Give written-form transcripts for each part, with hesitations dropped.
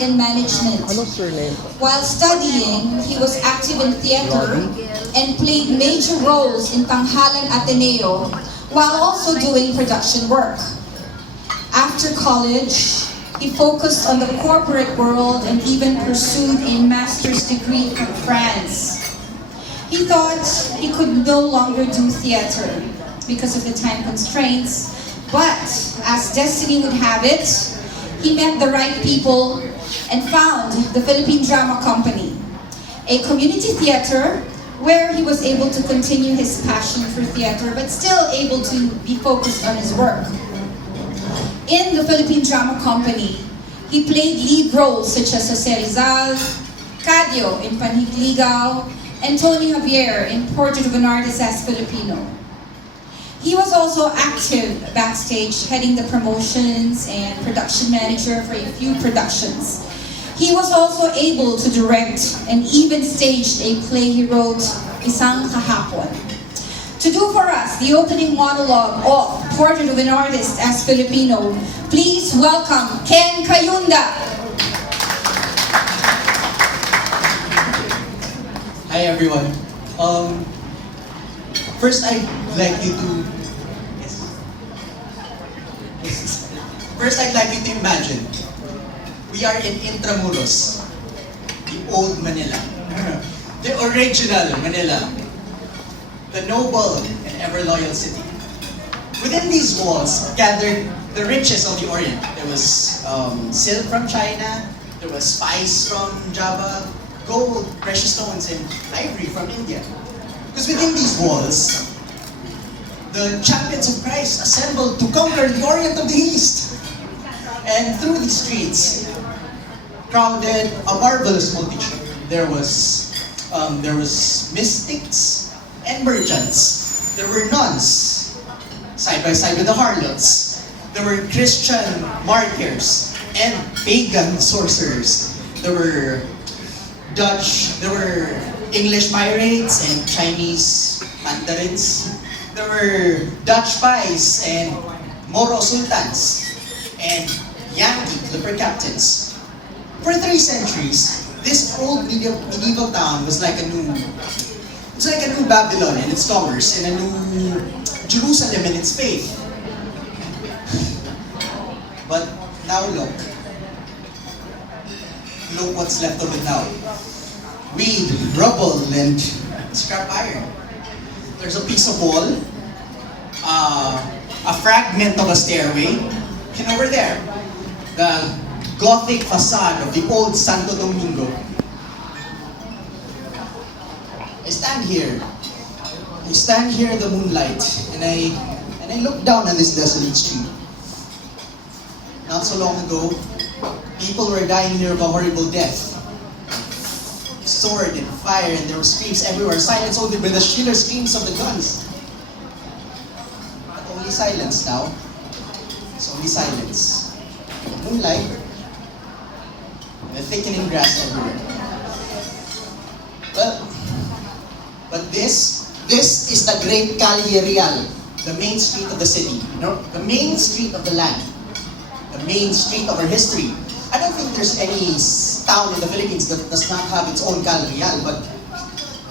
and management. While studying, he was active in theater and played major roles in Tanghalan Ateneo while also doing production work. After college, he focused on the corporate world and even pursued a master's degree from France. He thought he could no longer do theater because of the time constraints, but as destiny would have it, he met the right people and found the Philippine Drama Company, a community theater where he was able to continue his passion for theater but still able to be focused on his work. In the Philippine Drama Company, he played lead roles such as Jose Rizal, Cadio in Panhigligaw, and Tony Javier in Portrait of an Artist as Filipino. He was also active backstage, heading the promotions and production manager for a few productions. He was also able to direct and even staged a play he wrote, Isang Kahapon. To do for us the opening monologue of Portrait of an Artist as Filipino, please welcome Ken Kayunda. Hi everyone. First I'd like you to First I'd like you to imagine we are in Intramuros, the old Manila, the original Manila, the noble and ever loyal city. Within these walls gathered the riches of the Orient. There was silk from China, there was spice from Java, gold, precious stones, and ivory from India. Because within these walls, the champions of Christ assembled to conquer the Orient of the East. And through the streets, crowded a marvelous multitude. There was mystics and merchants. There were nuns, side by side with the harlots. There were Christian martyrs and pagan sorcerers. There were English pirates and Chinese mandarins. There were Dutch spies and Moro sultans and Yankee clipper captains. For 3 centuries, this old medieval town was like a new Babylon in its commerce and a new Jerusalem in its faith. But now look what's left of it now. Weed, rubble, and scrap iron. There's a piece of wall, a fragment of a stairway, and over there, the Gothic facade of the old Santo Domingo. I stand here in the moonlight, and I look down on this desolate street. Not so long ago, people were dying here of a horrible death. Sword and fire, and there were screams everywhere, silenced only by the shrill screams of the guns. But only silence now. It's only silence. Moonlight, and the thickening grass everywhere. Well, but this is the great Calle Real, the main street of the city, the main street of the land, the main street of our history. I don't think there's any town in the Philippines that does not have its own Calle Real, but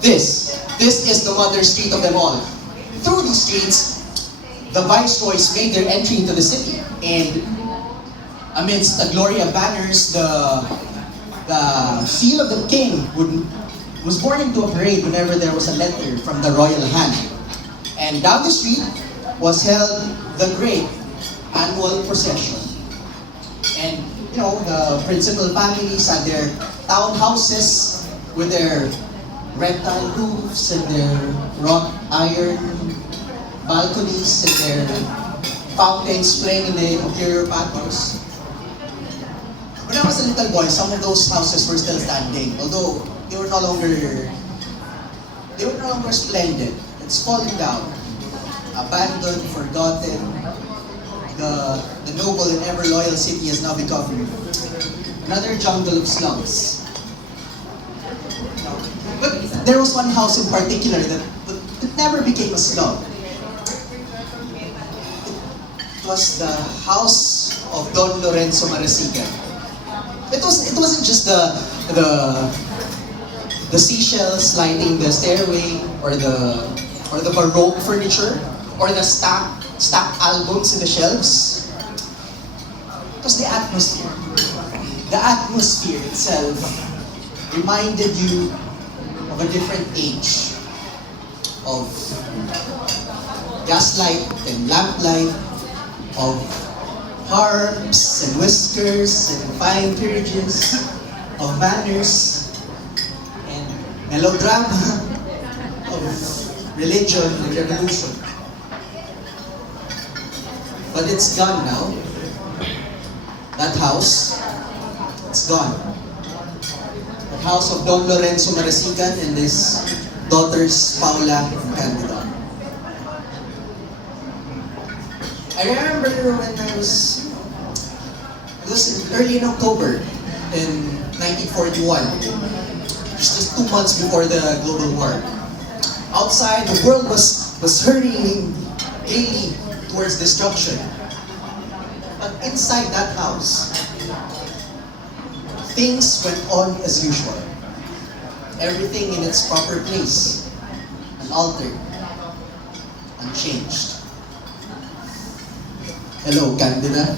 this is the mother street of them all. Through these streets, the viceroys made their entry into the city, and amidst the glory of banners, the seal of the king was born into a parade whenever there was a letter from the royal hand. And down the street was held the great annual procession. And the principal families had their townhouses with their red tile roofs and their wrought iron balconies and their fountains playing in the interior patios. When I was a little boy, some of those houses were still standing, although they were no longer splendid. It's falling down, abandoned, forgotten. The noble and ever loyal city has now become another jungle of slums. But there was one house in particular that never became a slum. It was the house of Don Lorenzo Marasigan. It was wasn't just the seashells lining the stairway, or the baroque furniture, or the stacked albums in the shelves. It was the atmosphere. The atmosphere itself reminded you of a different age, of gaslight and lamplight, of harps and whiskers and fine peerages, of manners and melodrama, of religion and revolution. But it's gone now. That house, it's gone. The house of Don Lorenzo Marasigan and his daughters Paula and Candida. I remember when it was early in October in 1941, just 2 months before the global war. Outside, the world was hurrying gaily towards destruction. But inside that house, things went on as usual. Everything in its proper place, unaltered, unchanged. Hello, Candida.